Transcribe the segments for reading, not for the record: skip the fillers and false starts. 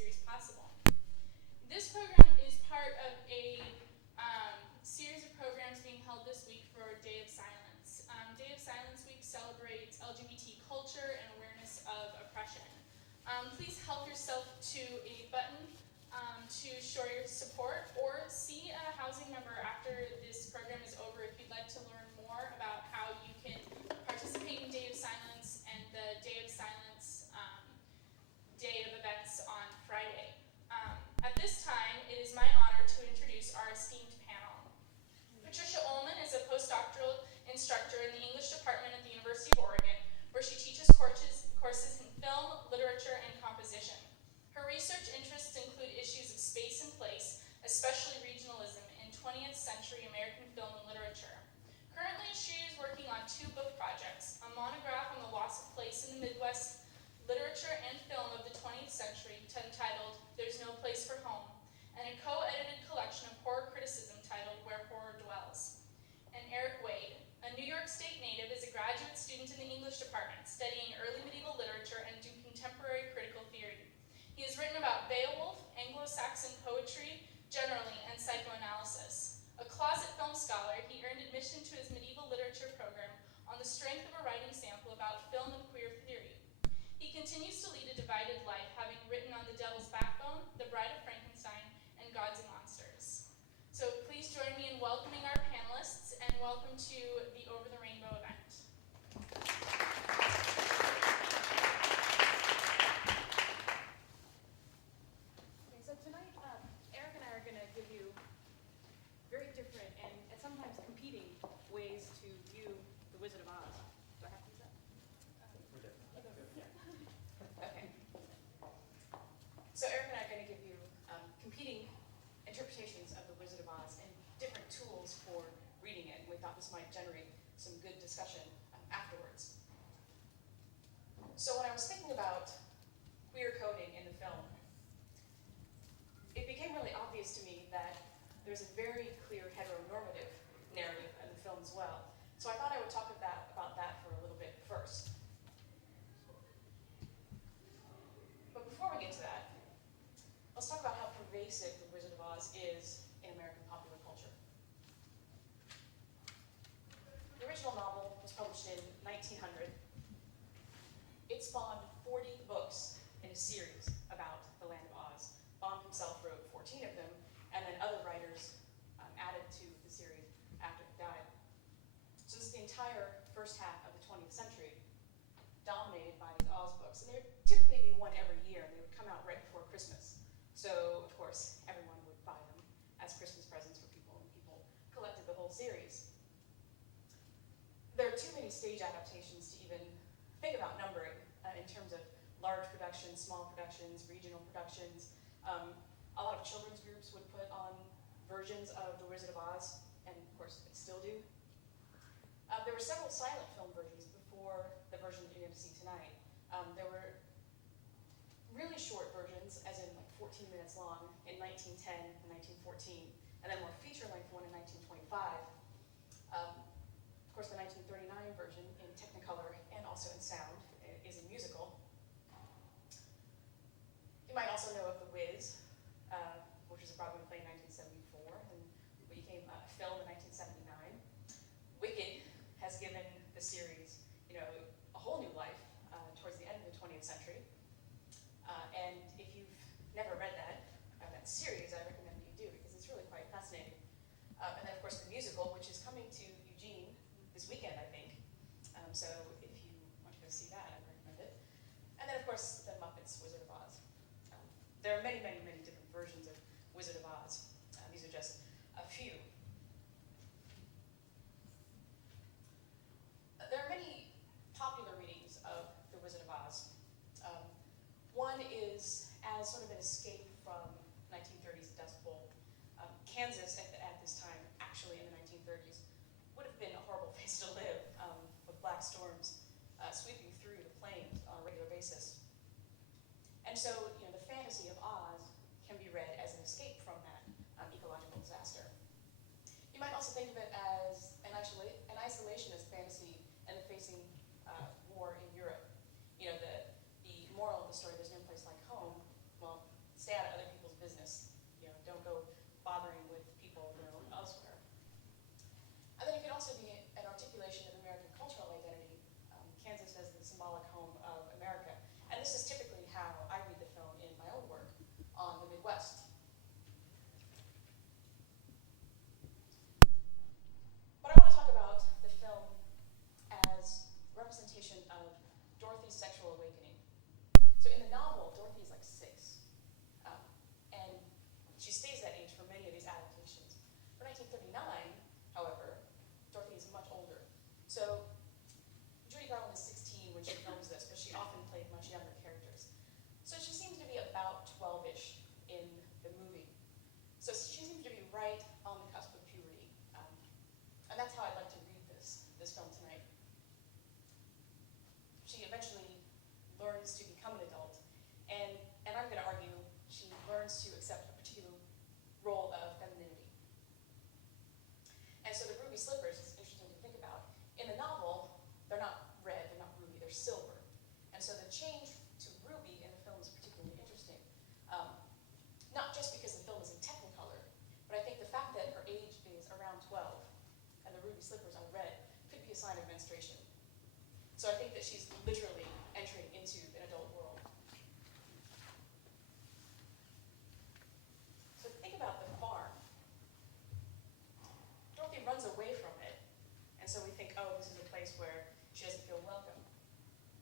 series possible. This program is part of a series of programs being held this week for Day of Silence. Day of Silence Week celebrates LGBT culture and awareness of oppression. Please help yourself to a button to show your support, or see a housing member after this program is over if you'd like to learn more about how you can participate in Day of Silence and the Day of Silence day of events on Friday. At this time, it is my honor to introduce our esteemed panel. Patricia Ullman is a postdoctoral instructor in the English department at the University of Oregon, where she teaches courses in film, literature, and composition. Her research interests include issues of space and place, especially regionalism in 20th century American film and literature. Currently, she is working on 2 book projects, a monograph on the loss of place in the Midwest literature and film of the 20th century entitled There's No Place for Home, and a co-edited collection of horror criticism titled Where Horror Dwells. And Eric Wade, a New York State native, is a graduate student in the English department, studying early medieval literature and contemporary critical theory. He has written about Beowulf, Anglo-Saxon poetry generally, and psychoanalysis. A closet film scholar, he earned admission to his medieval literature program on the strength of a writing sample about film and queer theory. He continues to lead a divided life, having written on The Devil's Backbone, The Bride of Frankenstein, and Gods and Monsters. So please join me in welcoming our panelists, and welcome to the Over the Rainbow event. So tonight, Eric and I are going to give you very different and sometimes competing ways to view The Wizard of Oz. Do I have to use that? Okay. So Eric and I are going to give you competing interpretations of The Wizard of Oz and different tools for reading it. We thought this might generate some good discussion afterwards. So when I was thinking about queer coding in the film, it became really obvious to me that there's a very clear heteronormative narrative in the film as well. So I thought I would talk about that for a little bit first. But before we get to that, let's talk about how pervasive The Wizard of Oz is in American popular culture. The original novel was published in 1900. It spawned 40 books in a series about the land of Oz. Bond himself wrote 14 of them, and then other writers added to the series after he died. So this is the entire first half of the 20th century, dominated by these Oz books. And there would typically be one every year, and they would come out right before Christmas. So, of course, everyone would buy them as Christmas presents for people, and people collected the whole series. There are too many stage adaptations to even think about numbering in terms of large productions, small productions, regional productions. A lot of children's groups would put on versions of The Wizard of Oz, and of course they still do. There were several silent film versions before the version that you're going to see tonight. There were really short versions, as in like 14 minutes long, in 1910 and 1914, and then more feature-length one in 1925. Of course, the 1939 version in Technicolor and also in sound is a musical. You might also know of The Wiz, which was a Broadway play in 1974 and became a film in 1979. Wicked has given the series, a whole new life towards the end of the 20th century. And if you've never read that series, I recommend that you do, because it's really quite fascinating. And then, of course, the musical, which is coming to Eugene this weekend, I think. So if you want to go see that, I recommend it. And then, of course, the Muppets Wizard of Oz. There are many, many, many different versions of Wizard of Oz. These are just a few. There are many popular readings of The Wizard of Oz. One is as sort of an escape from 1930s Dust Bowl. Kansas at this time, actually in the 1930s, would have been a horrible place to live, with black storms sweeping through the plains on a regular basis. And so, the fantasy of Oz can be read as an escape from that ecological disaster. You might also think of it as an isolationist fantasy and the facing war in Europe. The moral of the story, there's no place like home. Well, to be an articulation of American cultural identity, Kansas as the symbolic home of America. And this is typically how I read the film in my own work on the Midwest. But I want to talk about the film as representation of Dorothy's sexual awakening. So in the novel, Dorothy is like 6. And she stays that age for many of these adaptations. For 1939, however, Dorothy is much older. So Judy Garland is 16 when she films this, but she often played much younger characters. So she seems to be about 12-ish in the movie. So she seems to be right on the cusp of puberty. And that's how I'd like to read this film tonight. She eventually learns to become an adult, and I'm going to argue she learns to accept a particular role of femininity. And so the ruby slippers is interesting to think about. In the novel, they're not red, they're not ruby, they're silver. And so the change to ruby in the film is particularly interesting. Not just because the film is in Technicolor, but I think the fact that her age is around 12 and the ruby slippers are red could be a sign of menstruation. So I think that she's literally entering into an adult world. So think about the farm. Dorothy runs away from it, and so we think, oh, this is a place where she doesn't feel welcome.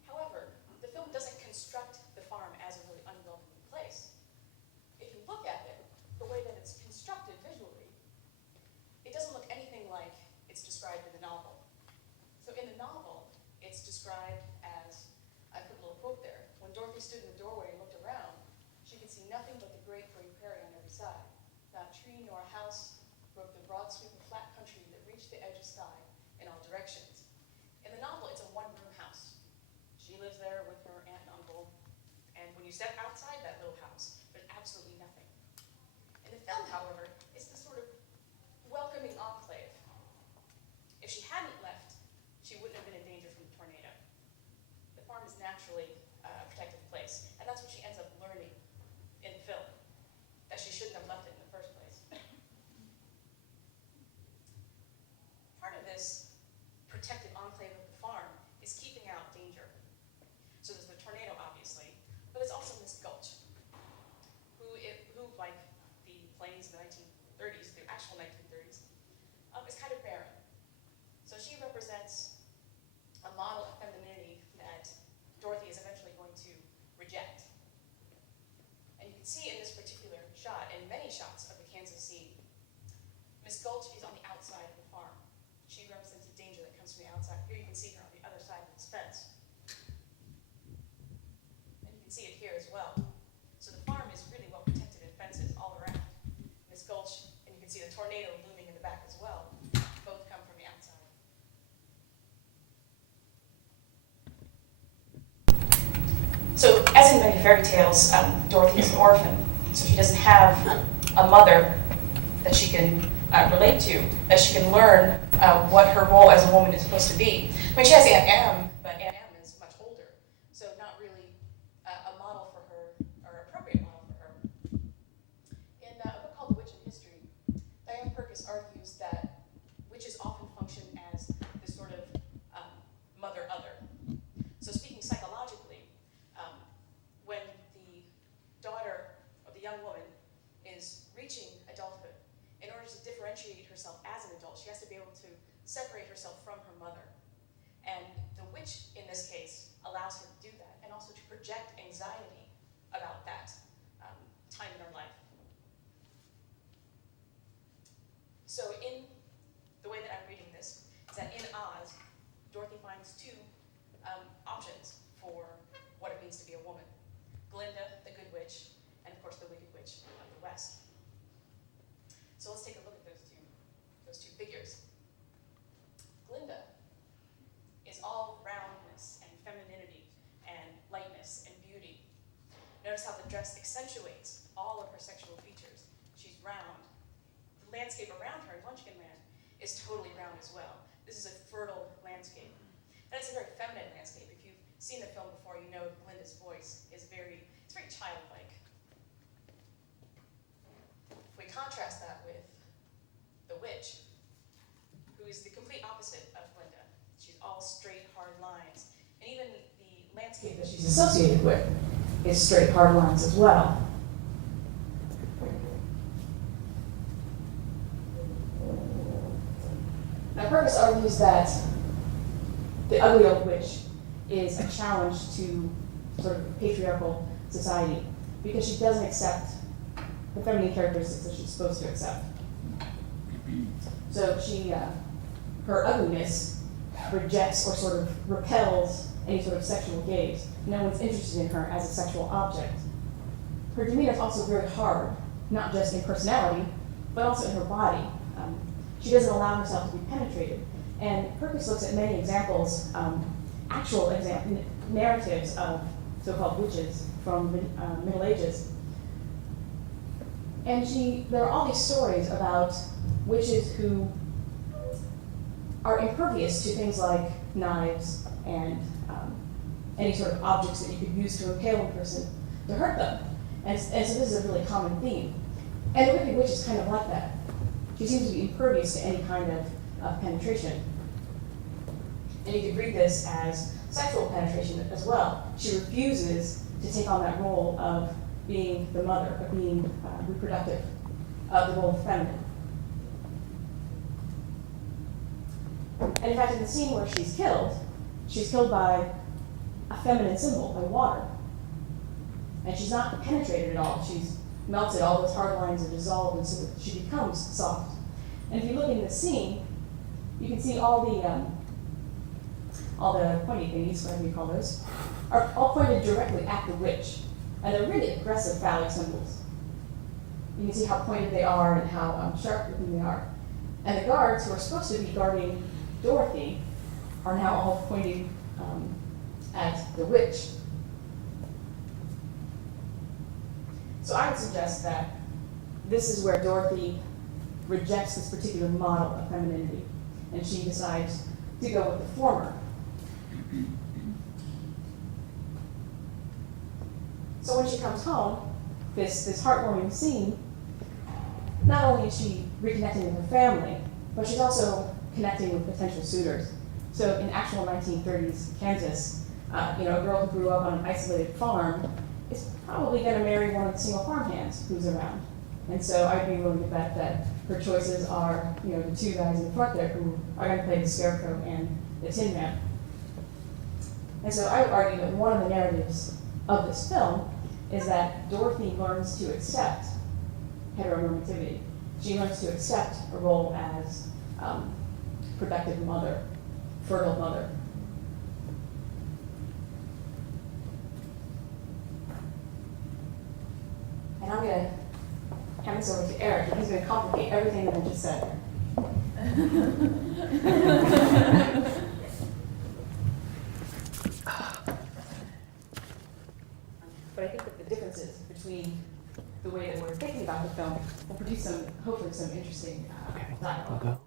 However, the film doesn't construct the farm as a really unwelcoming place. If you look at it, the way that it's constructed visually, it doesn't look anything like it's described in the novel. So in the novel, it's described as, I put a little quote there, when Dorothy stood in the doorway and looked around, she could see nothing but the great green prairie on every side. Not a tree nor a house broke the broad sweep of flat country that reached the edge of sky in all directions. In the novel, it's a one-room house. She lives there with her aunt and uncle, and when you step outside that little house, there's absolutely nothing. In the film, however, it's this sort of welcoming enclave. If she hadn't left, she wouldn't have been in danger from the tornado. The farm is naturally a protected place, and that's what she ends up learning in the film, that she shouldn't have left it in the first place. Part of this protected enclave of the farm is keeping out danger. So there's the tornado, obviously, but there's also Miss Gulch, who like the plains in the 1930s, the actual 1930s, is kind of barren. So she represents a model of femininity that Dorothy is eventually going to reject. And you can see in this particular shot, and many shots of the Kansas scene, Miss Gulch is on the outside of the farm. She represents a danger that comes from the outside. Here you can see her on the other side of this fence. And you can see it here as well. So the farm is really well protected in fences all around. Miss Gulch, and you can see the tornado looming in the back as well, both come from the outside. So, as in many fairy tales, Dorothy is an orphan, so she doesn't have a mother that she can relate to, that she can learn what her role as a woman is supposed to be. I mean, she has Aunt Em, but Aunt Em is much older, so not really a model for her, or appropriate model for her. In a book called The Witch in History, Diane Purkis argues that witches often function as this sort of mother-other. So speaking psychologically, when the daughter of the young woman is reaching adulthood, in order to differentiate herself as an adult, she has to be able to separate herself from her mother. And the witch, in this case, allows her to do that, and also to project anxiety about that time in her life. So in the way that I'm reading this, is that in Oz, Dorothy finds two options for what it means to be a woman. Glinda, the good witch, and of course the wicked witch of the West. So let's take a look at those two figures. Glinda is all roundness and femininity and lightness and beauty. Notice how the dress accentuates all of her sexual features. She's round. The landscape around her in Munchkin Land is totally round as well. This is a fertile landscape. And it's a very feminine landscape. If you've seen the film before, you know Glinda's voice is very childlike. We contrast that with the witch, who is the complete opposite landscape that she's associated with is straight hard lines as well. Now, Purvis argues that the ugly old witch is a challenge to sort of patriarchal society because she doesn't accept the feminine characteristics that she's supposed to accept. So her ugliness rejects or sort of repels any sort of sexual gaze. No one's interested in her as a sexual object. Her demeanor is also very hard, not just in personality, but also in her body. She doesn't allow herself to be penetrated. And Purvis looks at many examples, actual narratives of so-called witches from the Middle Ages. And there are all these stories about witches who are impervious to things like knives and any sort of objects that you could use to impale a person to hurt them. And so this is a really common theme. And the Wicked Witch is kind of like that. She seems to be impervious to any kind of penetration. And you could read this as sexual penetration as well. She refuses to take on that role of being the mother, of being reproductive, of the role of feminine. And in fact, in the scene where she's killed by a feminine symbol, by water. And she's not penetrated at all. She's melted, all those hard lines are dissolved, and so she becomes soft. And if you look in the scene, you can see all the pointy thingies, whatever you call those, are all pointed directly at the witch. And they're really aggressive phallic symbols. You can see how pointed they are and how sharp looking they are. And the guards who are supposed to be guarding Dorothy are now all pointing at the witch. So I would suggest that this is where Dorothy rejects this particular model of femininity, and she decides to go with the former. So when she comes home, this heartwarming scene, not only is she reconnecting with her family, but she's also connecting with potential suitors. So in actual 1930s Kansas, a girl who grew up on an isolated farm is probably going to marry one of the single farmhands who's around. And so I'd be willing to bet that her choices are, the two guys in the front there who are going to play the Scarecrow and the Tin Man. And so I would argue that one of the narratives of this film is that Dorothy learns to accept heteronormativity. She learns to accept a role as productive mother, fertile mother. And I'm going to hand this over to Eric, and he's going to complicate everything that I just said. But I think that the differences between the way that we're thinking about the film will produce hopefully some interesting dialogue. I'll go here.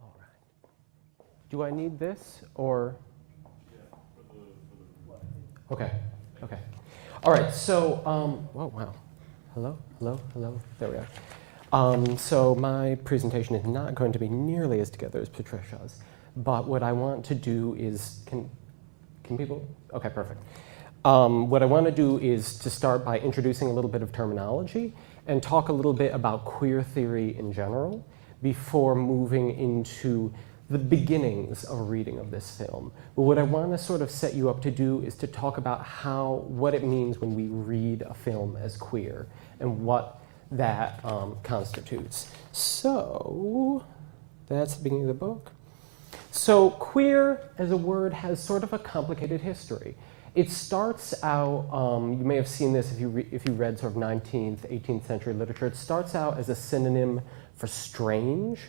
All right. Do I need this or? Okay. Okay. All right. So, oh wow. Hello. There we are. So my presentation is not going to be nearly as together as Patricia's, but what I want to do is can people? Okay, perfect. What I want to do is to start by introducing a little bit of terminology and talk a little bit about queer theory in general before moving into the beginnings of reading of this film. But what I want to sort of set you up to do is to talk about what it means when we read a film as queer and what that constitutes. So that's the beginning of the book. So queer as a word has sort of a complicated history. It starts out, you may have seen this if you read sort of 19th, 18th century literature. It starts out as a synonym for strange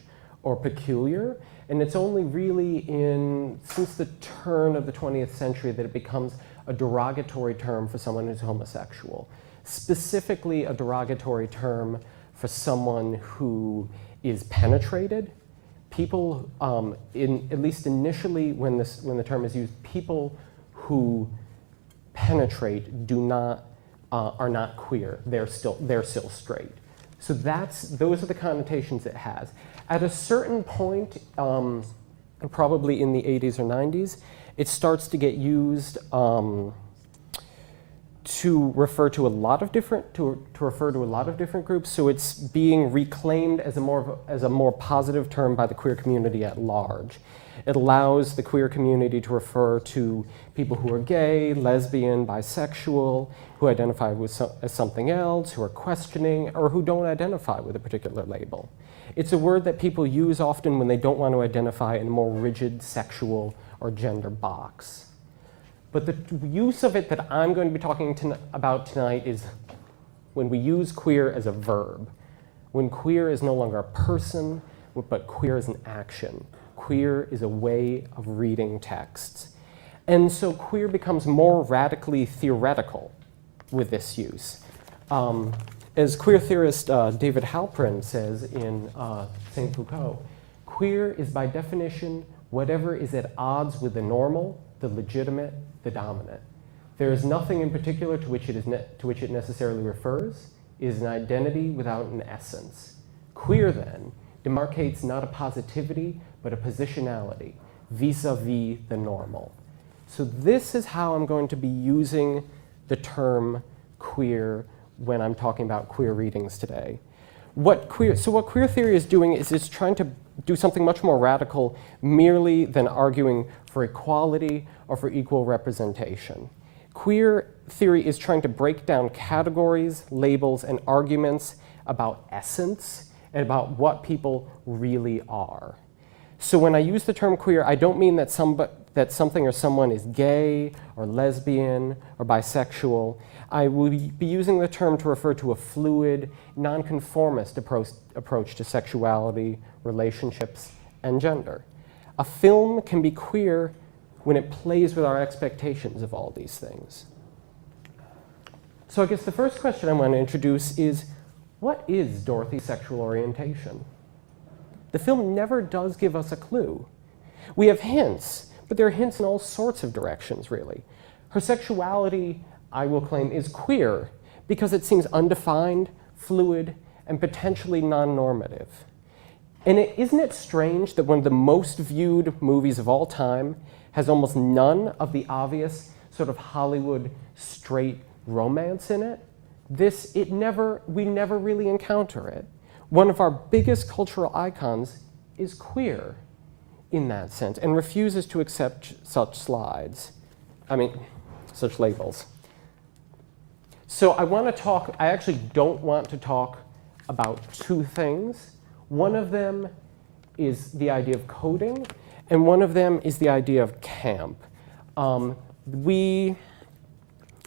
or peculiar, and it's only really since the turn of the 20th century that it becomes a derogatory term for someone who's homosexual. Specifically a derogatory term for someone who is penetrated. People, at least initially when the term is used, people who penetrate are not queer. They're still straight. So those are the connotations it has. At a certain point, probably in the 80s or 90s, it starts to get used to refer to a lot of different groups. So it's being reclaimed as a more positive term by the queer community at large. It allows the queer community to refer to people who are gay, lesbian, bisexual, who identify as something else, who are questioning, or who don't identify with a particular label. It's a word that people use often when they don't want to identify in a more rigid sexual or gender box. But the use of it that I'm going to be talking about tonight is when we use queer as a verb. When queer is no longer a person, but queer is an action. Queer is a way of reading texts. And so queer becomes more radically theoretical with this use. As queer theorist David Halprin says in St. Foucault, queer is by definition whatever is at odds with the normal, the legitimate, the dominant. There is nothing in particular to which it necessarily refers. It is an identity without an essence. Queer, then, demarcates not a positivity, but a positionality, vis-a-vis the normal. So this is how I'm going to be using the term queer when I'm talking about queer readings today. What queer theory is doing is it's trying to do something much more radical merely than arguing for equality or for equal representation. Queer theory is trying to break down categories, labels, and arguments about essence and about what people really are. So when I use the term queer, I don't mean that something or someone is gay or lesbian or bisexual. I will be using the term to refer to a fluid, nonconformist approach to sexuality, relationships, and gender. A film can be queer when it plays with our expectations of all these things. So I guess the first question I want to introduce is, what is Dorothy's sexual orientation? The film never does give us a clue. We have hints, but there are hints in all sorts of directions, really. Her sexuality, I will claim, is queer because it seems undefined, fluid, and potentially non-normative. And isn't it strange that one of the most viewed movies of all time has almost none of the obvious sort of Hollywood straight romance in it? We never really encounter it. One of our biggest cultural icons is queer in that sense and refuses to accept such labels. So I actually don't want to talk about two things. One of them is the idea of coding, and one of them is the idea of camp.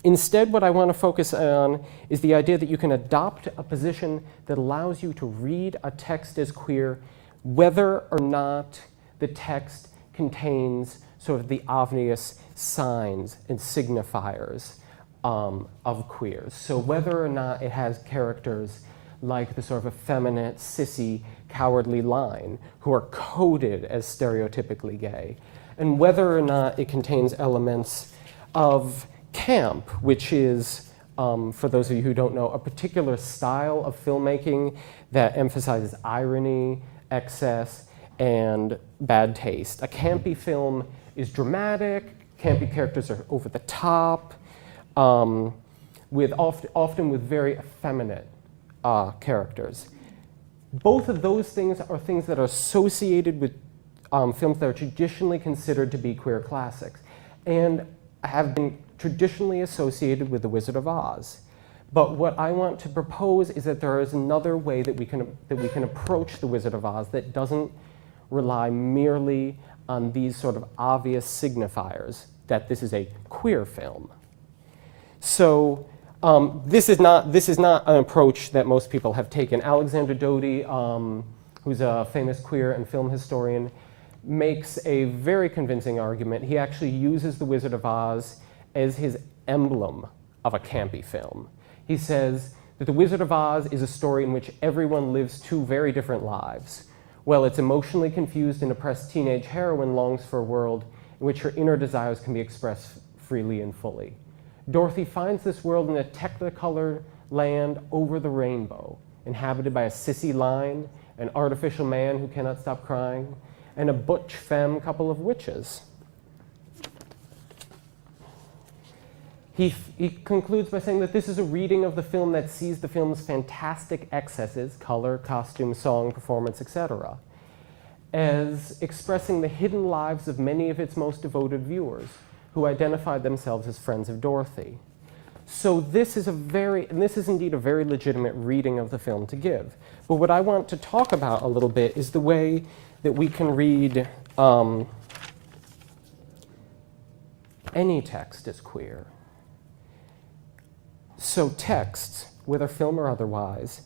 Instead, what I want to focus on is the idea that you can adopt a position that allows you to read a text as queer, whether or not the text contains sort of the obvious signs and signifiers of queer. So whether or not it has characters like the sort of effeminate, sissy, cowardly line who are coded as stereotypically gay, and whether or not it contains elements of camp, which is, for those of you who don't know, a particular style of filmmaking that emphasizes irony, excess, and bad taste. A campy film is dramatic, campy characters are over the top, often with very effeminate characters. Both of those things are things that are associated with films that are traditionally considered to be queer classics and have been traditionally associated with The Wizard of Oz. But what I want to propose is that there is another way that we can approach The Wizard of Oz that doesn't rely merely on these sort of obvious signifiers that this is a queer film. So this is not an approach that most people have taken. Alexander Doty, who's a famous queer and film historian, makes a very convincing argument. He actually uses The Wizard of Oz as his emblem of a campy film. He says that The Wizard of Oz is a story in which everyone lives two very different lives. Well, its emotionally confused and oppressed teenage heroine longs for a world in which her inner desires can be expressed freely and fully. Dorothy finds this world in a technicolor land over the rainbow, inhabited by a sissy lion, an artificial man who cannot stop crying, and a butch femme couple of witches. He concludes by saying that this is a reading of the film that sees the film's fantastic excesses, color, costume, song, performance, etc., as expressing the hidden lives of many of its most devoted viewers who identified themselves as friends of Dorothy. So this is indeed a very legitimate reading of the film to give. But what I want to talk about a little bit is the way that we can read any text as queer. So texts, whether film or otherwise,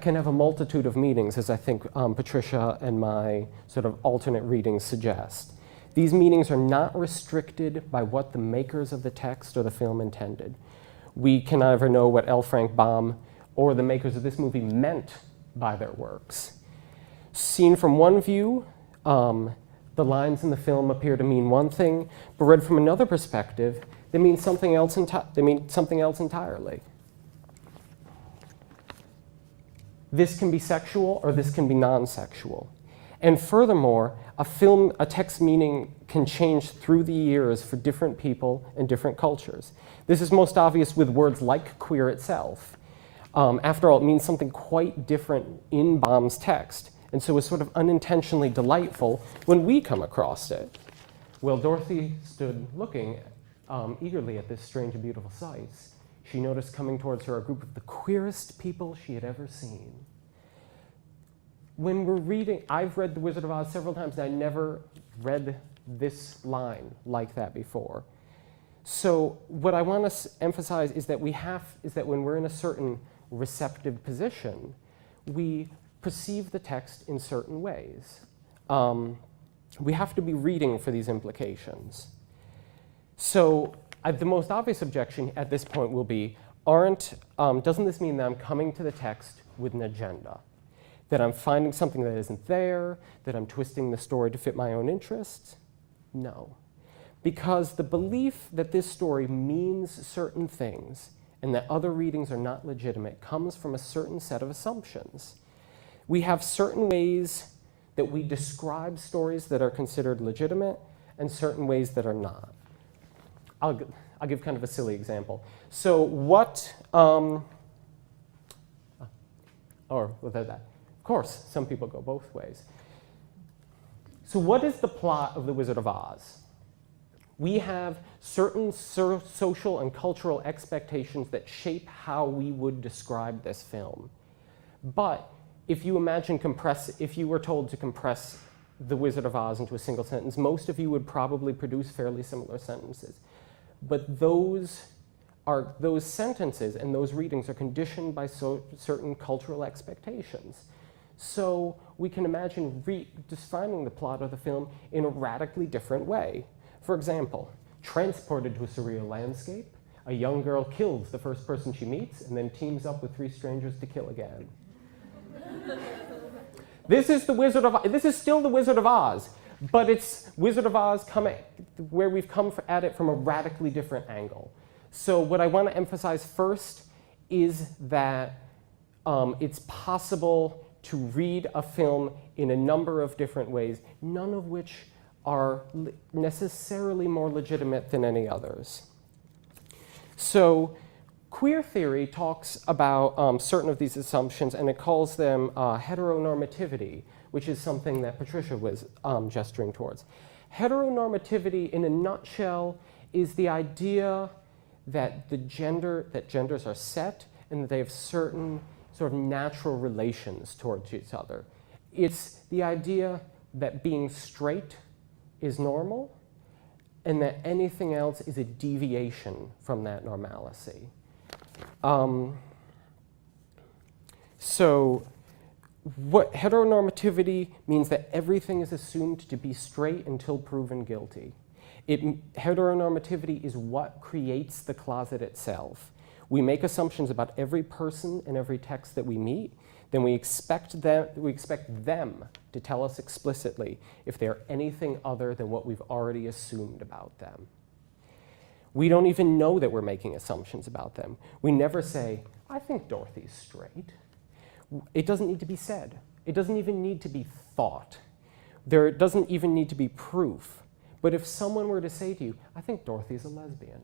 can have a multitude of meanings, as I think Patricia and my sort of alternate readings suggest. These meanings are not restricted by what the makers of the text or the film intended. We can neither know what L. Frank Baum or the makers of this movie meant by their works. Seen from one view, the lines in the film appear to mean one thing, but read from another perspective, they mean something else entirely. This can be sexual or this can be non-sexual. And furthermore, a text meaning can change through the years for different people and different cultures. This is most obvious with words like queer itself. After all, it means something quite different in Baum's text, and so is sort of unintentionally delightful when we come across it. Well, Dorothy stood looking eagerly at this strange and beautiful sight. She noticed coming towards her a group of the queerest people she had ever seen. When we're reading, I've read The Wizard of Oz several times, and I never read this line like that before. So what I want to emphasize is that when we're in a certain receptive position, we perceive the text in certain ways. We have to be reading for these implications. So the most obvious objection at this point will be, doesn't this mean that I'm coming to the text with an agenda? That I'm finding something that isn't there, that I'm twisting the story to fit my own interests? No. Because the belief that this story means certain things and that other readings are not legitimate comes from a certain set of assumptions. We have certain ways that we describe stories that are considered legitimate and certain ways that are not. I'll give kind of a silly example. So without that. Of course, some people go both ways. So what is the plot of The Wizard of Oz? We have certain social and cultural expectations that shape how we would describe this film. But if you were told to compress The Wizard of Oz into a single sentence, most of you would probably produce fairly similar sentences. But those sentences and those readings are conditioned by certain cultural expectations. So we can imagine defining the plot of the film in a radically different way. For example, transported to a surreal landscape, a young girl kills the first person she meets and then teams up with 3 strangers to kill again. This is still The Wizard of Oz, but it's Wizard of Oz where we've come at it from a radically different angle. So what I want to emphasize first is that it's possible to read a film in a number of different ways, none of which are necessarily more legitimate than any others. So queer theory talks about certain of these assumptions, and it calls them heteronormativity, which is something that Patricia was gesturing towards. Heteronormativity, in a nutshell, is the idea that genders are set and that they have certain sort of natural relations towards each other. It's the idea that being straight is normal and that anything else is a deviation from that normalcy. So what heteronormativity means that everything is assumed to be straight until proven guilty. Heteronormativity is what creates the closet itself. We make assumptions about every person and every text that we meet, then we expect them to tell us explicitly if they're anything other than what we've already assumed about them. We don't even know that we're making assumptions about them. We never say, I think Dorothy's straight. It doesn't need to be said. It doesn't even need to be thought. There doesn't even need to be proof. But if someone were to say to you, I think Dorothy's a lesbian,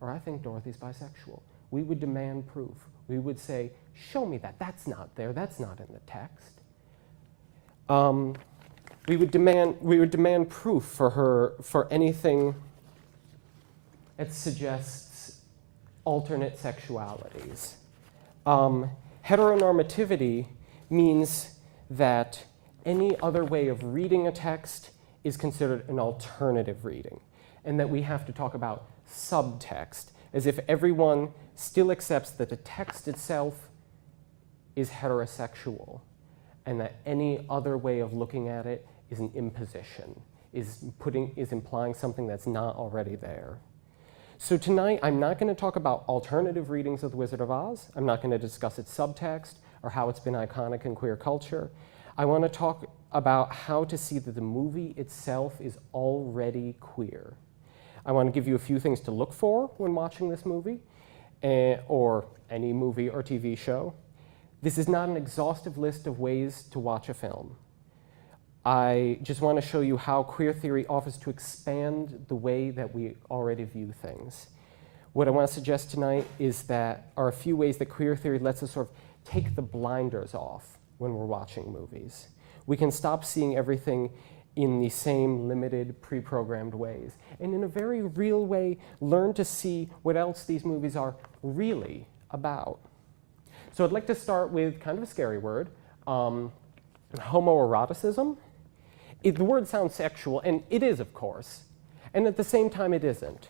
or I think Dorothy's bisexual, we would demand proof. We would say, show me that. That's not there. That's not in the text. We would demand proof for anything that suggests alternate sexualities. Heteronormativity means that any other way of reading a text is considered an alternative reading, and that we have to talk about subtext, as if everyone still accepts that the text itself is heterosexual, and that any other way of looking at it is an imposition, is implying something that's not already there. So tonight, I'm not going to talk about alternative readings of The Wizard of Oz. I'm not going to discuss its subtext or how it's been iconic in queer culture. I want to talk about how to see that the movie itself is already queer. I want to give you a few things to look for when watching this movie, or any movie or TV show. This is not an exhaustive list of ways to watch a film. I just want to show you how queer theory offers to expand the way that we already view things. What I want to suggest tonight is that are a few ways that queer theory lets us sort of take the blinders off when we're watching movies. We can stop seeing everything in the same limited, pre-programmed ways, and in a very real way, learn to see what else these movies are really about. So I'd like to start with kind of a scary word, homoeroticism. The word sounds sexual, and it is, of course, and at the same time, it isn't.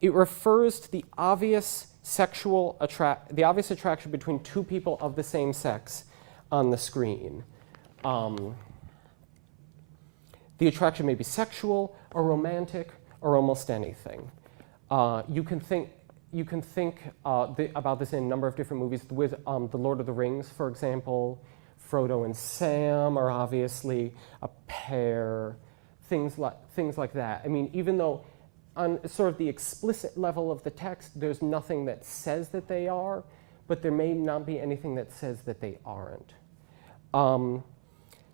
It refers to the obvious attraction between two people of the same sex on the screen. The attraction may be sexual or romantic or almost anything. You can think about this in a number of different movies. With The Lord of the Rings, for example, Frodo and Sam are obviously a pair, things like that. I mean, even though on sort of the explicit level of the text, there's nothing that says that they are, but there may not be anything that says that they aren't.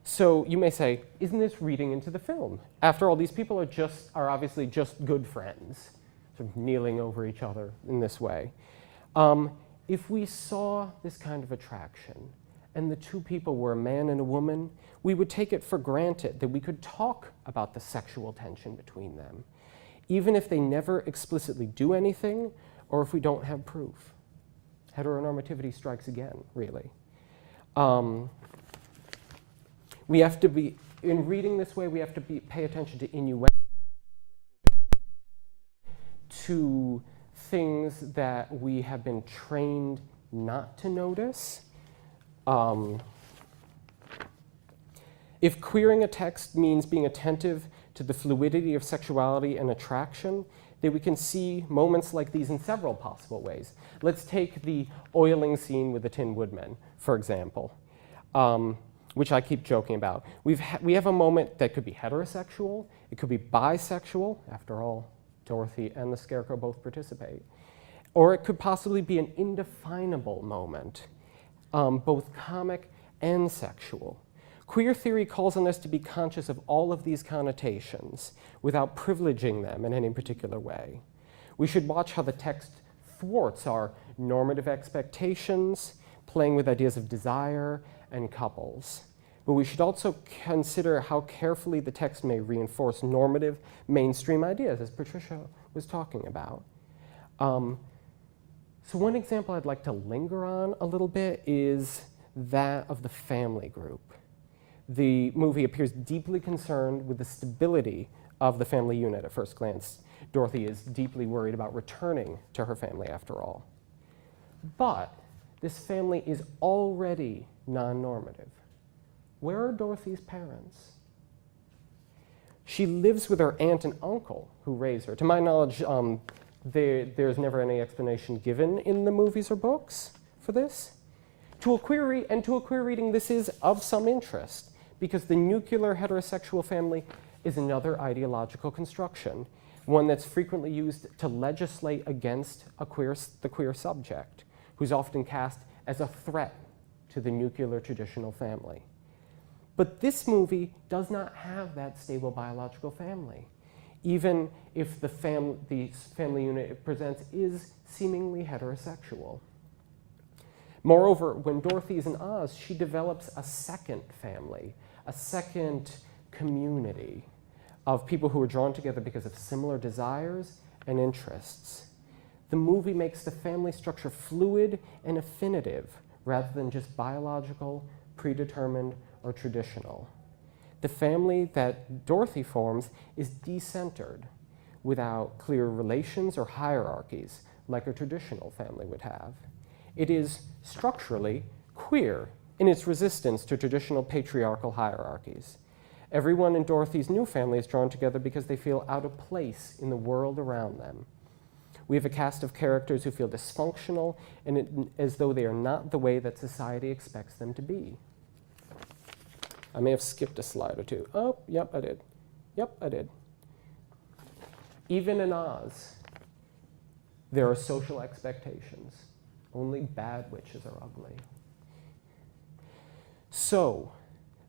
So you may say, isn't this reading into the film? After all, these people are obviously just good friends, sort of kneeling over each other in this way. If we saw this kind of attraction, and the two people were a man and a woman, we would take it for granted that we could talk about the sexual tension between them, even if they never explicitly do anything, or if we don't have proof. Heteronormativity strikes again, really. We have to be, in reading this way, we have to pay attention to innuendo, to things that we have been trained not to notice. If queering a text means being attentive to the fluidity of sexuality and attraction, then we can see moments like these in several possible ways. Let's take the oiling scene with the Tin Woodman, for example, which I keep joking about. We have a moment that could be heterosexual, it could be bisexual, after all, Dorothy and the Scarecrow both participate, or it could possibly be an indefinable moment, both comic and sexual. Queer theory calls on us to be conscious of all of these connotations without privileging them in any particular way. We should watch how the text thwarts our normative expectations, playing with ideas of desire and couples. But we should also consider how carefully the text may reinforce normative mainstream ideas, as Patricia was talking about. So one example I'd like to linger on a little bit is that of the family group. The movie appears deeply concerned with the stability of the family unit at first glance. Dorothy is deeply worried about returning to her family after all. But this family is already non-normative. Where are Dorothy's parents? She lives with her aunt and uncle who raise her. To my knowledge, there's never any explanation given in the movies or books for this. To a queer reading, this is of some interest, because the nuclear heterosexual family is another ideological construction, one that's frequently used to legislate against the queer subject, who's often cast as a threat to the nuclear traditional family. But this movie does not have that stable biological family, even if the family unit it presents is seemingly heterosexual. Moreover, when Dorothy is in Oz, she develops a second family, a second community of people who are drawn together because of similar desires and interests. The movie makes the family structure fluid and affinitive rather than just biological, predetermined, or traditional. The family that Dorothy forms is decentered, without clear relations or hierarchies like a traditional family would have. It is structurally queer in its resistance to traditional patriarchal hierarchies. Everyone in Dorothy's new family is drawn together because they feel out of place in the world around them. We have a cast of characters who feel dysfunctional and as though they are not the way that society expects them to be. I may have skipped a slide or two. Oh, yep, I did. Yep, I did. Even in Oz, there are social expectations. Only bad witches are ugly. So,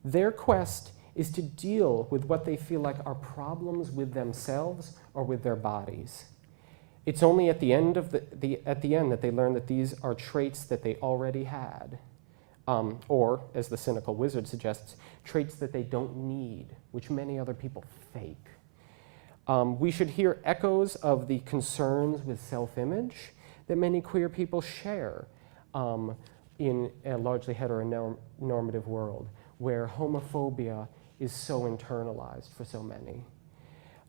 their quest is to deal with what they feel like are problems with themselves or with their bodies. It's only at the end that they learn that these are traits that they already had, or, as the cynical wizard suggests, traits that they don't need, which many other people fake. We should hear echoes of the concerns with self-image that many queer people share in a largely heteronormative world, where homophobia is so internalized for so many.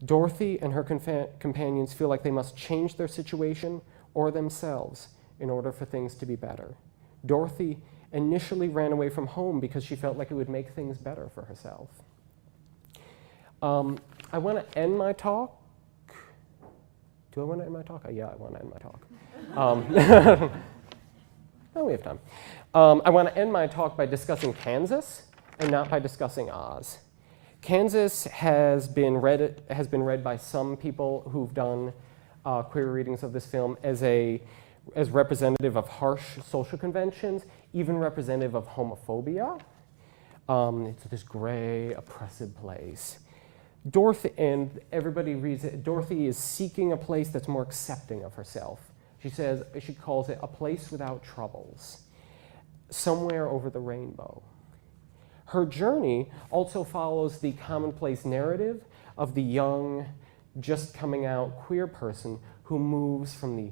Dorothy and her companions feel like they must change their situation or themselves in order for things to be better. Dorothy initially ran away from home because she felt like it would make things better for herself. I want to end my talk. Do I want to end my talk? Yeah, I want to end my talk. Oh, we have time. I want to end my talk by discussing Kansas and not by discussing Oz. Kansas has been read by some people who've done queer readings of this film as representative of harsh social conventions, even representative of homophobia. It's this gray, oppressive place. Dorothy, and everybody reads it, Dorothy is seeking a place that's more accepting of herself. She calls it a place without troubles, somewhere over the rainbow. Her journey also follows the commonplace narrative of the young, just coming out queer person who moves from the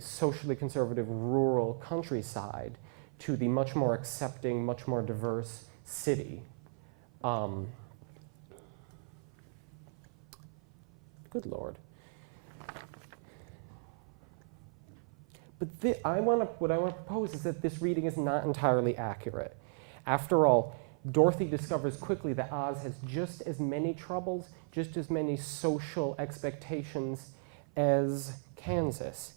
socially conservative rural countryside to the much more accepting, much more diverse city. Good Lord. But what I want to propose is that this reading is not entirely accurate. After all, Dorothy discovers quickly that Oz has just as many troubles, just as many social expectations as Kansas.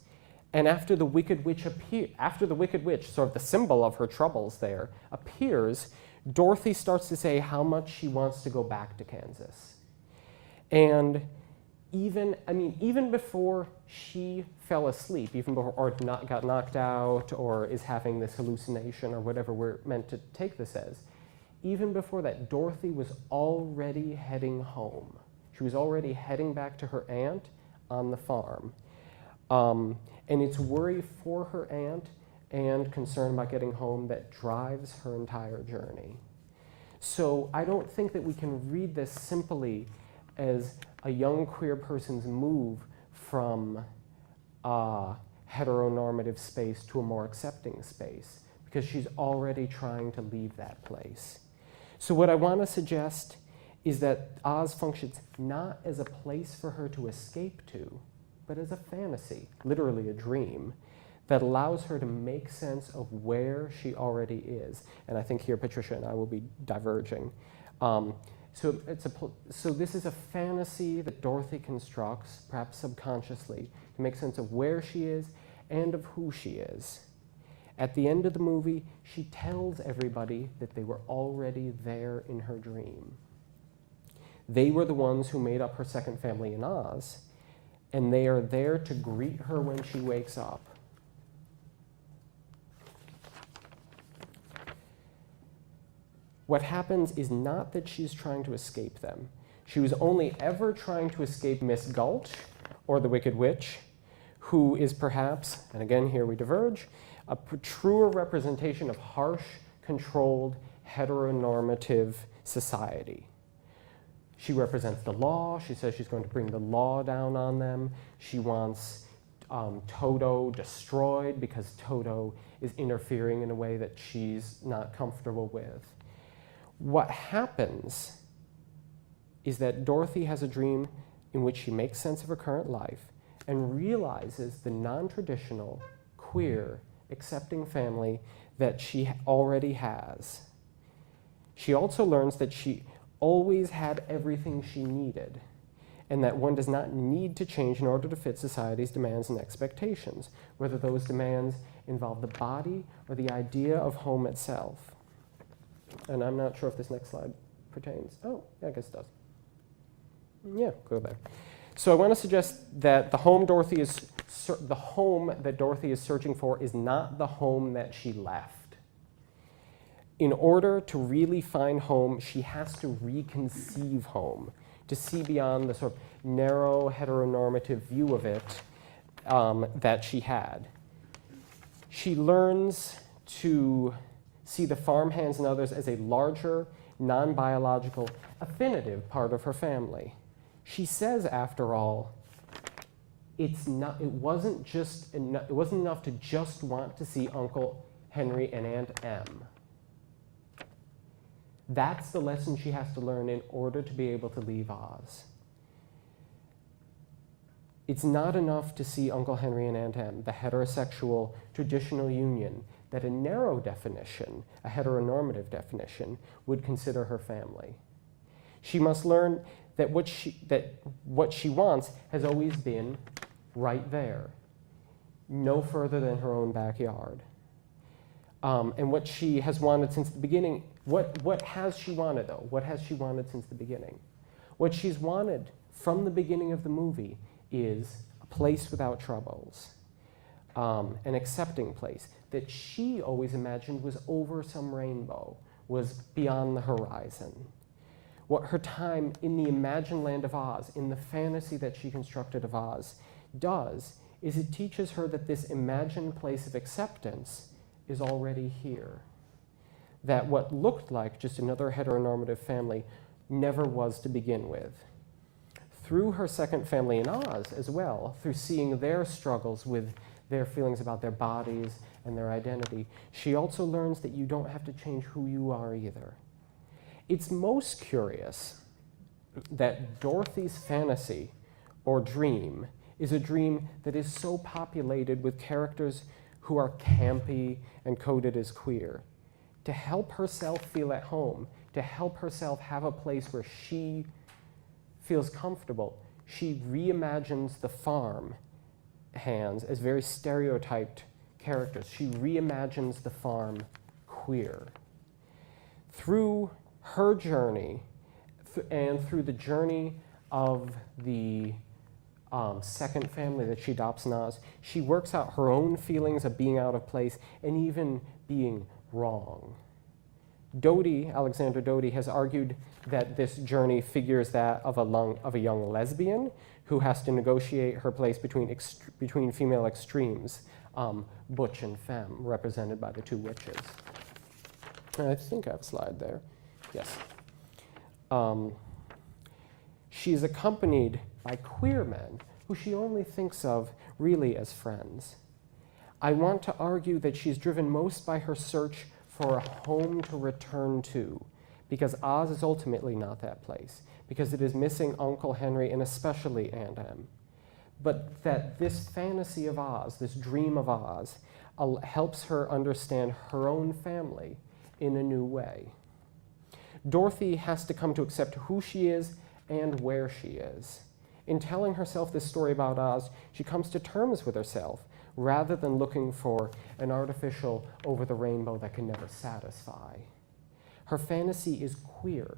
And after the Wicked Witch, sort of the symbol of her troubles there, appears, Dorothy starts to say how much she wants to go back to Kansas. And even before she fell asleep, or got knocked out, or is having this hallucination, or whatever we're meant to take this as, even before that, Dorothy was already heading home. She was already heading back to her aunt on the farm. And it's worry for her aunt and concern about getting home that drives her entire journey. So I don't think that we can read this simply as a young queer person's move from a heteronormative space to a more accepting space, because she's already trying to leave that place. So what I want to suggest is that Oz functions not as a place for her to escape to, but as a fantasy, literally a dream, that allows her to make sense of where she already is. And I think here Patricia and I will be diverging. So this is a fantasy that Dorothy constructs, perhaps subconsciously, to make sense of where she is and of who she is. At the end of the movie, she tells everybody that they were already there in her dream. They were the ones who made up her second family in Oz, and they are there to greet her when she wakes up. what happens is not that she's trying to escape them. She was only ever trying to escape Miss Gulch, or the Wicked Witch, who is perhaps, and again here we diverge, a truer representation of harsh, controlled, heteronormative society. She represents the law. She says she's going to bring the law down on them. She wants Toto destroyed because Toto is interfering in a way that she's not comfortable with. What happens is that Dorothy has a dream in which she makes sense of her current life and realizes the non-traditional, queer, accepting family that she already has. She also learns that she always had everything she needed, and that one does not need to change in order to fit society's demands and expectations, whether those demands involve the body or the idea of home itself. And I'm not sure if this next slide pertains. Oh, yeah, I guess it does. Yeah, go there. So I want to suggest that the home that Dorothy is searching for is not the home that she left. In order to really find home, she has to reconceive home, to see beyond the sort of narrow heteronormative view of it that she had. She learns to see the farmhands and others as a larger, non-biological, affinitive part of her family. She says, after all, it wasn't enough to just want to see Uncle Henry and Aunt Em. That's the lesson she has to learn in order to be able to leave Oz. It's not enough to see Uncle Henry and Aunt Em, the heterosexual traditional union that a narrow definition, a heteronormative definition, would consider her family. She must learn that what she wants has always been right there, no further than her own backyard. And what she has wanted since the beginning, what has she wanted though? What has she wanted since the beginning? What she's wanted from the beginning of the movie is a place without troubles, an accepting place that she always imagined was over some rainbow, was beyond the horizon. What her time in the imagined land of Oz, in the fantasy that she constructed of Oz, does is it teaches her that this imagined place of acceptance is already here. That what looked like just another heteronormative family never was to begin with. Through her second family in Oz as well, through seeing their struggles with their feelings about their bodies and their identity, she also learns that you don't have to change who you are either. It's most curious that Dorothy's fantasy or dream is a dream that is so populated with characters who are campy and coded as queer. To help herself feel at home, to help herself have a place where she feels comfortable, she reimagines the farm hands as very stereotyped characters. She reimagines the farm queer. Through her journey and through the journey of the second family that she adopts in Oz, she works out her own feelings of being out of place and even being wrong. Alexandra Doty, has argued that this journey figures that of a young lesbian who has to negotiate her place between female extremes, butch and femme, represented by the two witches. I think I have a slide there. Yes. She's accompanied by queer men who she only thinks of really as friends. I want to argue that she's driven most by her search for a home to return to, because Oz is ultimately not that place, because it is missing Uncle Henry and especially Aunt Em. But that this fantasy of Oz, this dream of Oz, helps her understand her own family in a new way. Dorothy has to come to accept who she is and where she is. In telling herself this story about Oz, she comes to terms with herself rather than looking for an artificial over the rainbow that can never satisfy. Her fantasy is queer,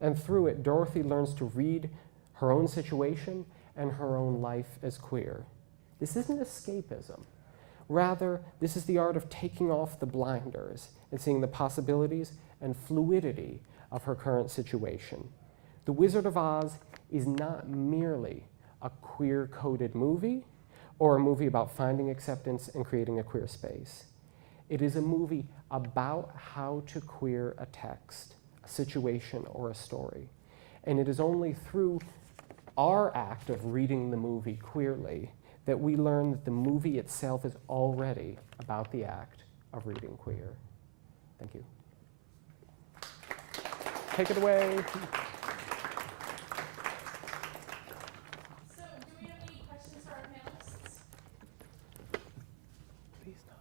and through it, Dorothy learns to read her own situation and her own life as queer. This isn't escapism. Rather, this is the art of taking off the blinders and seeing the possibilities and fluidity of her current situation. The Wizard of Oz is not merely a queer-coded movie or a movie about finding acceptance and creating a queer space. It is a movie about how to queer a text, a situation, or a story. And it is only through our act of reading the movie queerly that we learn that the movie itself is already about the act of reading queer. Thank you. Take it away. So, do we have any questions for our panelists? Please no.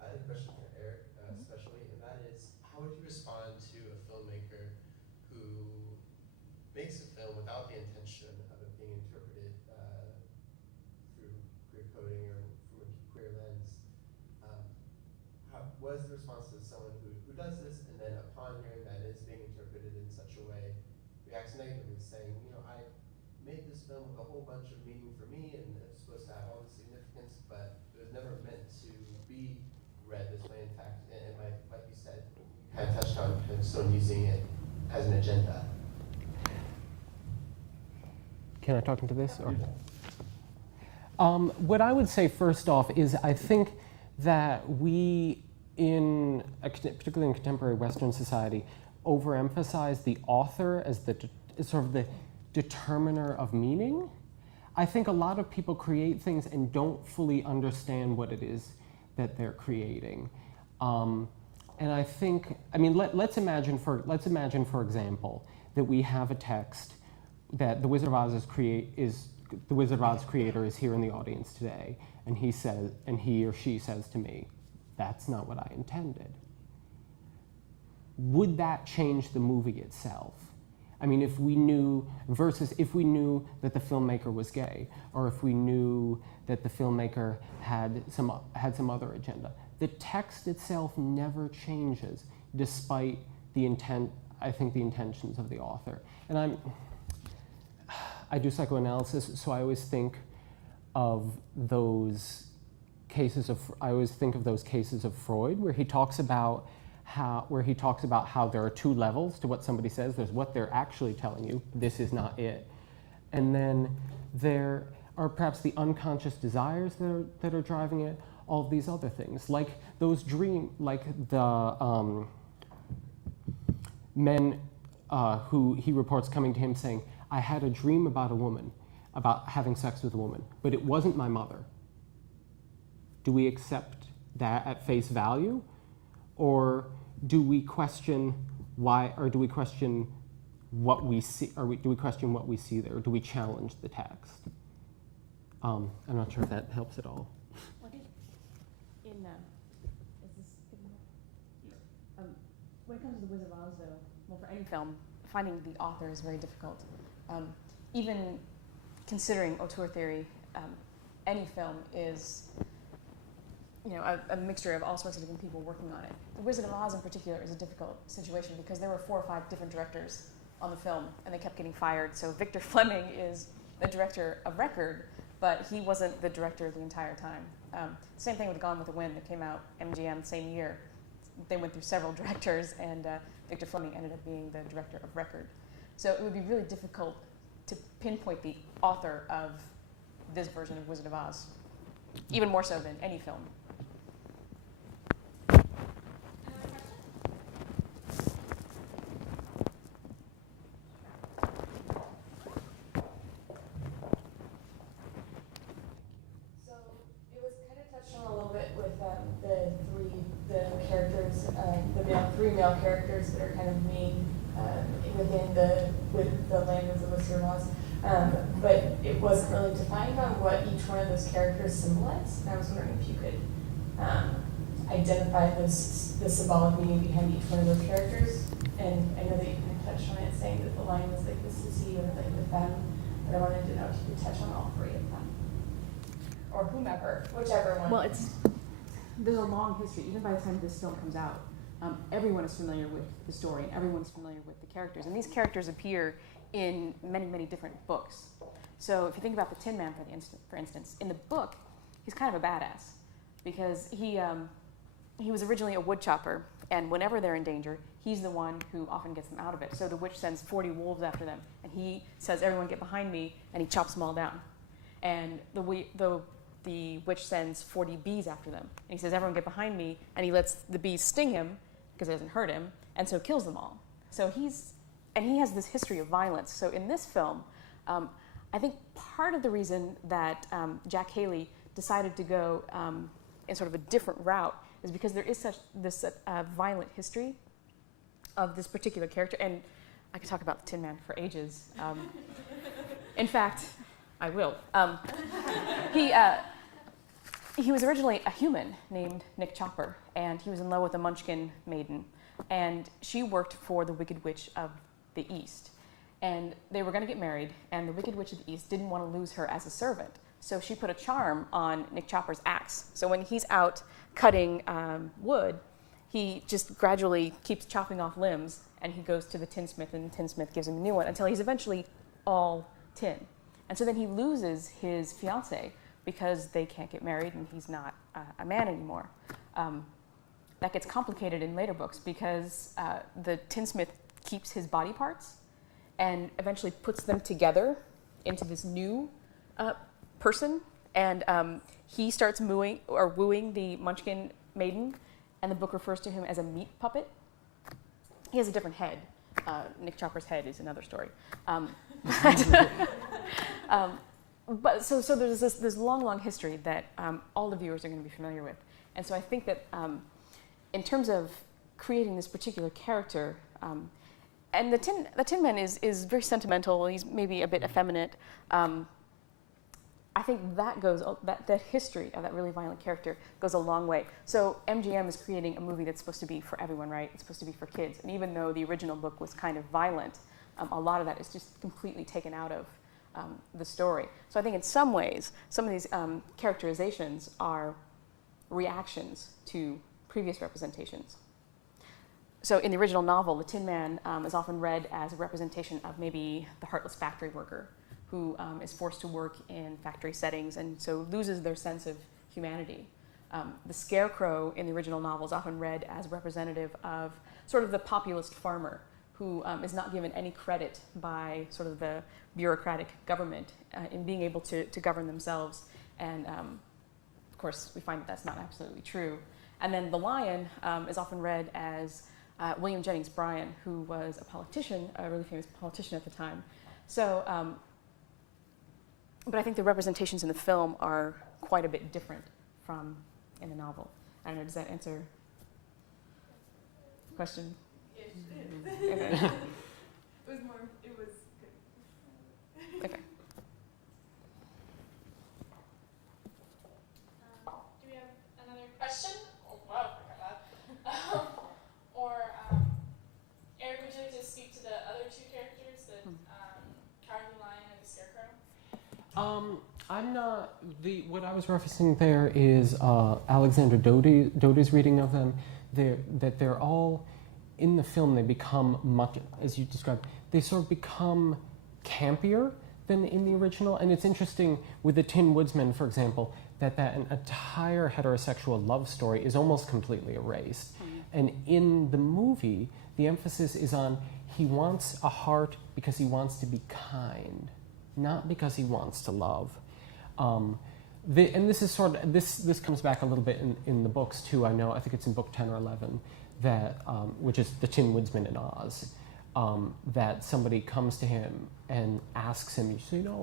I had a question for Eric, especially, and that is, how would you respond to a filmmaker who makes a film without the intention of it being interpreted through queer coding or from a queer lens? What is the response to someone who does this, and then upon hearing that it is being interpreted in such a way, reacts negatively, saying, I made this film with a whole bunch of meaning for me, and it's supposed to have all this significance, but it was never meant to be read this way. In fact, and like you said, you kind of touched on someone using it as an agenda. Can I talk into this? Or? What I would say first off is I think that we, particularly in contemporary Western society, overemphasize the author as sort of the determiner of meaning. I think a lot of people create things and don't fully understand what it is that they're creating. And I think, let's imagine for example, that we have a text that the Wizard of Oz's the Wizard of Oz creator is here in the audience today, and he or she says to me, "That's not what I intended." Would that change the movie itself? If we knew that the filmmaker was gay, or if we knew that the filmmaker had some other agenda. The text itself never changes, despite the intentions of the author. And I do psychoanalysis, so I always think of those cases of Freud, where he talks about how there are two levels to what somebody says. There's what they're actually telling you, this is not it. And then there are perhaps the unconscious desires that are driving it, all of these other things. Like those the men who he reports coming to him saying, "I had a dream about a woman, about having sex with a woman, but it wasn't my mother." Do we accept that at face value? Or do we question why, or do we question what we see, do we question what we see there? Or do we challenge the text? I'm not sure if that helps at all. When it comes to The Wizard of Oz, though, well, for any film, finding the author is very difficult. Even considering auteur theory, any film is a mixture of all sorts of different people working on it. The Wizard of Oz in particular is a difficult situation because there were 4 or 5 different directors on the film, and they kept getting fired. So Victor Fleming is the director of record, but he wasn't the director the entire time. Same thing with Gone with the Wind that came out MGM same year. They went through several directors, and Victor Fleming ended up being the director of record. So it would be really difficult to pinpoint the author of this version of Wizard of Oz, even more so than any film. Another question? So it was kind of touched on a little bit with the characters, the 3 male characters that are kind of main with the land of the Wizard of Oz. But it wasn't really defined on what each one of those characters symbolize. And I was wondering if you could identify the symbolic meaning behind each one of those characters. And I know that you kind of touched on it, saying that the lion was like the sissy or like the femme. But I wanted to know if you could touch on all 3 of them, or whomever, whichever one. Well, there's a long history. Even by the time this film comes out, everyone is familiar with the story, and everyone's familiar with the characters. And these characters appear in many, many different books. So if you think about the Tin Man, for instance, in the book, he's kind of a badass. because he was originally a wood chopper, and whenever they're in danger, he's the one who often gets them out of it. So the witch sends 40 wolves after them, and he says, "Everyone get behind me," and he chops them all down. And the witch sends 40 bees after them, and he says, "Everyone get behind me," and he lets the bees sting him because it doesn't hurt him, and so kills them all. So he has this history of violence. So in this film, I think part of the reason that Jack Haley decided to go in sort of a different route is because there is such this violent history of this particular character. And I could talk about the Tin Man for ages. In fact, I will. He was originally a human named Nick Chopper, and he was in love with a Munchkin maiden. And she worked for the Wicked Witch of the East. And they were going to get married, and the Wicked Witch of the East didn't want to lose her as a servant. So she put a charm on Nick Chopper's axe. So when he's out cutting wood, he just gradually keeps chopping off limbs, and he goes to the tinsmith, and the tinsmith gives him a new one until he's eventually all tin. And so then he loses his fiancée because they can't get married, and he's not a man anymore. That gets complicated in later books because the tinsmith keeps his body parts and eventually puts them together into this new person, and he starts wooing the Munchkin maiden, and the book refers to him as a meat puppet. He has a different head. Nick Chopper's head is another story. But so there's this long tin that all the viewers are going to be familiar with. And so I think that in terms of creating this particular character, and the Tin Man is very sentimental. He's maybe a bit effeminate. I think that history of that really violent character goes a long way. So MGM is creating a movie that's supposed to be for everyone, right? It's supposed to be for kids. And even though the original book was kind of violent, a lot of that is just completely taken out of the story. So I think in some ways, some of these characterizations are reactions to previous representations. So in the original novel, the Tin Man is often read as a representation of maybe the heartless factory worker who is forced to work in factory settings and so loses their sense of humanity. The Scarecrow in the original novel is often read as representative of sort of the populist farmer who is not given any credit by sort of the bureaucratic government in being able to govern themselves. And of course, we find that that's not absolutely true. And then the Lion is often read as William Jennings Bryan, who was a politician, a really famous politician at the time. So, but I think the representations in the film are quite a bit different from in the novel. I don't know, does that answer the question? Okay. It was good. Okay. Do we have another question? Oh, wow, I got that. Or, Eric, would you like to speak to the other two characters, the Cowardly Lion and the Scarecrow? I'm not, what I was referencing there is Alexander Doty's reading of them. They're all, in the film, they become much, as you described, they sort of become campier than in the original. And it's interesting with the Tin Woodsman, for example, that an entire heterosexual love story is almost completely erased. And in the movie, the emphasis is on he wants a heart because he wants to be kind, not because he wants to love. And this is sort of, this comes back a little bit in the books too. I think it's in book 10 or 11, that, which is the Tin Woodsman in Oz, that somebody comes to him and asks him,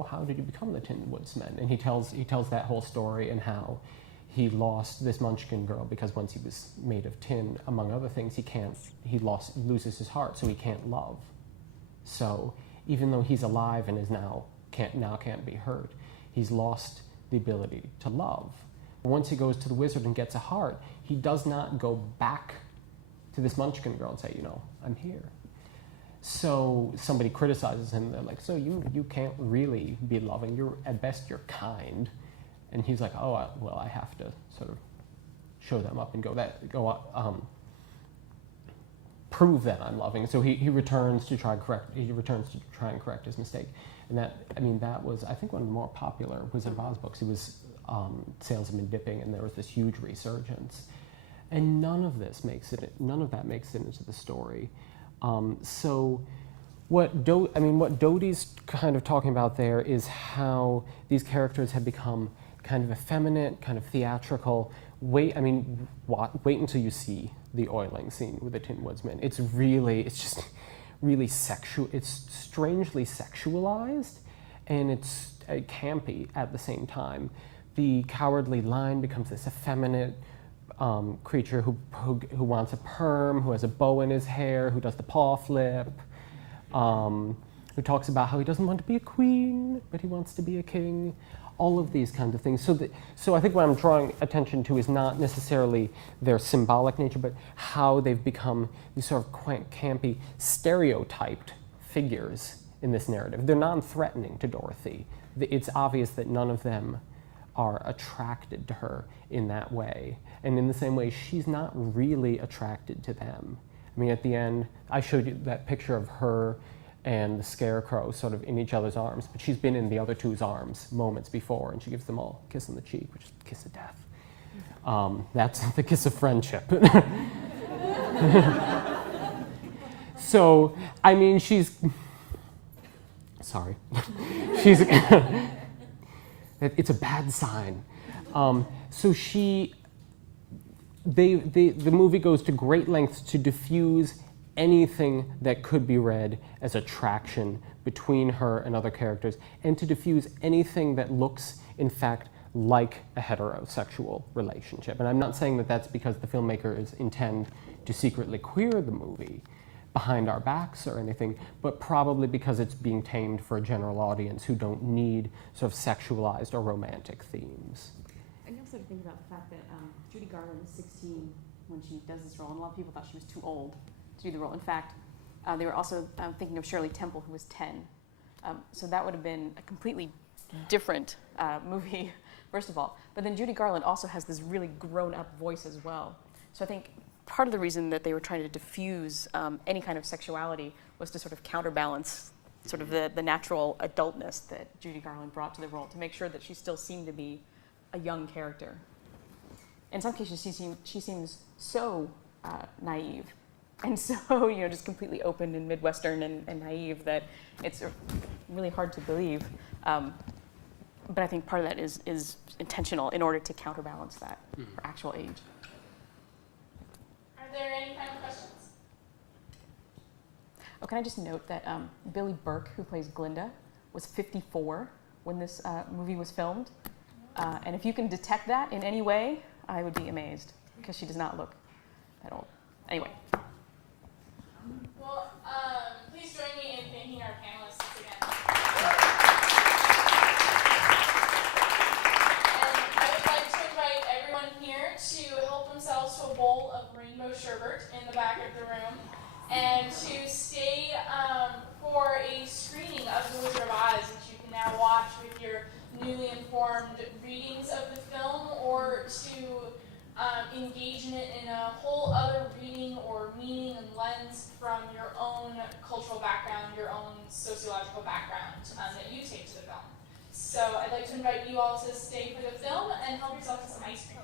how did you become the Tin Woodsman? And he tells that whole story and how he lost this Munchkin girl because once he was made of tin, among other things, he loses his heart, so he can't love. So even though he's alive and is now can't be hurt, he's lost the ability to love. Once he goes to the wizard and gets a heart, he does not go back to this Munchkin girl and say, I'm here. So somebody criticizes him. They're like, so you can't really be loving. At best, you're kind. And he's like, I have to sort of show them up and prove that I'm loving. So he returns to try and correct his mistake. And that was, I think, one of the more popular Wizard of Oz books. It was sales have been dipping, and there was this huge resurgence. And none of that makes it into the story. So what Dodie's kind of talking about there is how these characters have become kind of effeminate, kind of theatrical. Wait until you see the oiling scene with the Tin Woodsman. It's just really sexual. It's strangely sexualized, and it's campy at the same time. The Cowardly Lion becomes this effeminate creature who wants a perm, who has a bow in his hair, who does the paw flip, who talks about how he doesn't want to be a queen, but he wants to be a king. All of these kinds of things. So I think what I'm drawing attention to is not necessarily their symbolic nature, but how they've become these sort of quaint, campy, stereotyped figures in this narrative. They're non-threatening to Dorothy. It's obvious that none of them are attracted to her in that way. And in the same way, she's not really attracted to them. I mean, at the end, I showed you that picture of her and the Scarecrow sort of in each other's arms, but she's been in the other two's arms moments before, and she gives them all a kiss on the cheek, which is the kiss of death. That's the kiss of friendship. So, I mean, sorry. It's a bad sign. So the movie goes to great lengths to diffuse anything that could be read as attraction between her and other characters, and to diffuse anything that looks, in fact, like a heterosexual relationship. And I'm not saying that that's because the filmmakers intend to secretly queer the movie behind our backs or anything, but probably because it's being tamed for a general audience who don't need sort of sexualized or romantic themes. I also think about the fact that Judy Garland is 16 when she does this role, and a lot of people thought she was too old to do the role. In fact, they were also thinking of Shirley Temple, who was 10. So that would have been a completely different movie, first of all. But then Judy Garland also has this really grown-up voice as well. So I think part of the reason that they were trying to diffuse any kind of sexuality was to sort of counterbalance sort of the natural adultness that Judy Garland brought to the role, to make sure that she still seemed to be a young character. In some cases, she seems so naive, and so just completely open and Midwestern and naive that it's really hard to believe. But I think part of that is intentional in order to counterbalance that her actual age. Are there any final questions? Oh, can I just note that Billy Burke, who plays Glinda, was 54 when this movie was filmed. And if you can detect that in any way, I would be amazed, because she does not look that old. Anyway. Well, please join me in thanking our panelists again. And I would like to invite everyone here to help themselves to a bowl of rainbow sherbet in the back of the room, and to stay for a screening of The Wizard of Oz, which you can now watch with your newly informed readings of the film, or to engage in it in a whole other reading or meaning and lens from your own cultural background, your own sociological background that you take to the film. So I'd like to invite you all to stay for the film and help yourself to some ice cream.